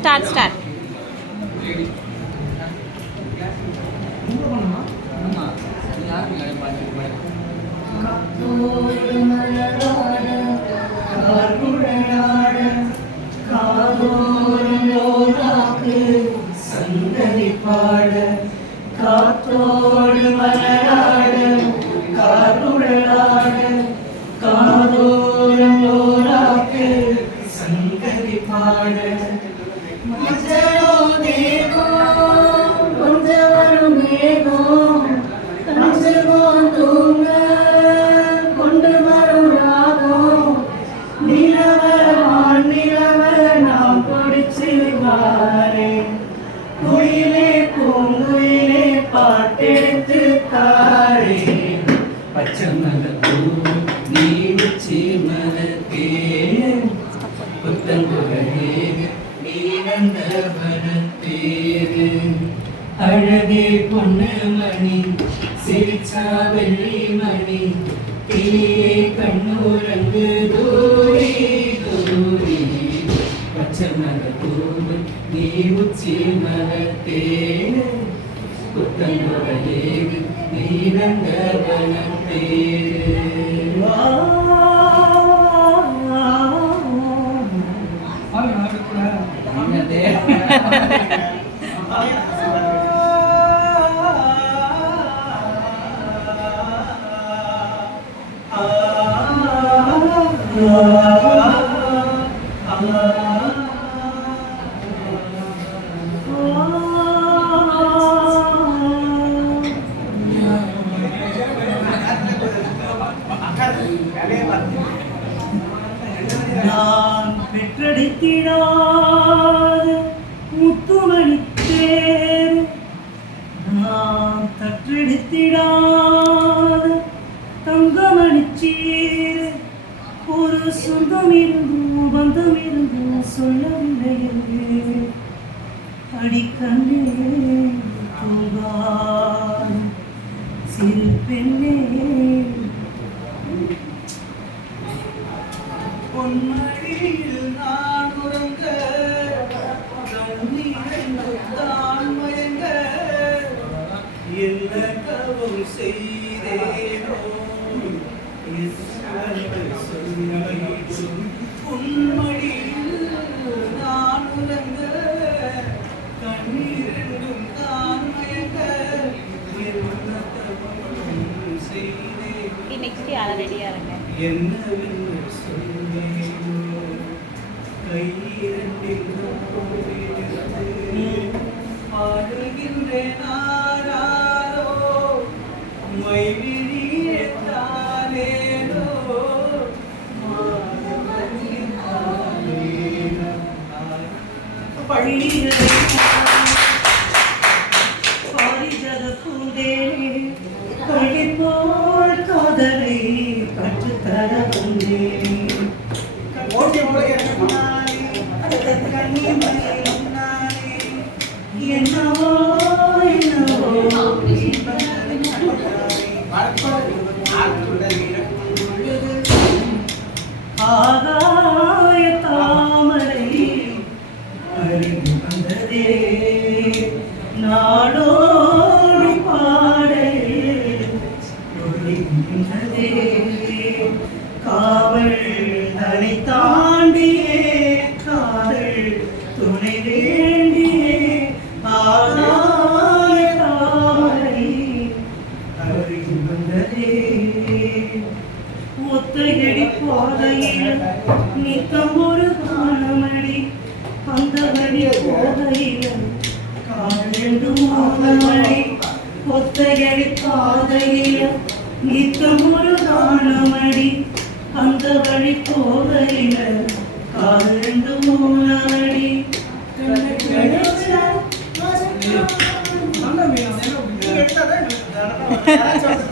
Start. காத்தோடு மலராட காருடலாட காதோரம் லோலாக்கு சங்கதி பாட மஞ்சளோ தேவோ கொஞ்சம் வரும் மேகம் கஞ்சமோ தூங்க கொண்டு வரும் ராகம் நிலவ நிலவ நாம் பிடிச்சு வாரேன் குயிலே பூங்குயிலே பாட்டெடுத்து தாரே பச்சை மலப்பூ நீ உச்சி மலத்தேனே புத்தங்குகளே நீ நந்தவனத்தேனே அழகே பொன்னமணி சிரிச்சா வெள்ளி மணி கிளியே கண்ணுரங்கு தூரி தூரி பச்சை மலப்பூ நீ உச்சி மலத்தேனே புத்தங்குகளே நீ நந்தவனத்தேனே நான் பெற்றெடுத்திடாத முத்துமணி தேர் நான் தற்றெடுத்திடாத தங்கமணி சீர் ஒரு சொந்தம் இருந்தும் பந்தம் இருந்தும் சொல்லவில்லை அடிக்கண்ணே தூங்காய் சிறு பெண்ணே பொன்மடியில் நான் உறங்க கண்ணீரன் மயங்க என்ன கவம் செய்தேனோ பொன்மடியில் நான் உறங்க கண்ணீரன் தான் மயங்க என்ன கவம் செய்தேனோ நெக்ஸ்ட் யாரை ரெடியா இருங்க என்னவென்று சொல்வேனோ கையிரண்டில் பாடுகின்றேன் ஆராரோ மைவிழியே தானேனோ பாரிஜத பூந்தேனே கழிப்போல் காதலை கற்றுத்தர வந்தேன் என்னவோ என்னவோ ஆகாய தாமரை அறிந்து வந்ததே நாடோடி பாடே காவல் தனை தாண்டியே காதல் துணை வேண்டியே ஆகாய தாமரை அறிந்து வந்ததே ஒத்தையடி பாதையில் நித்தம் ஒரு காணமடி அந்த வழி போதையில் காதென்று மோதமடி ஒத்தையடி பாதையில் நித்தம் ஒரு காணமடி அந்த வழி போதையில்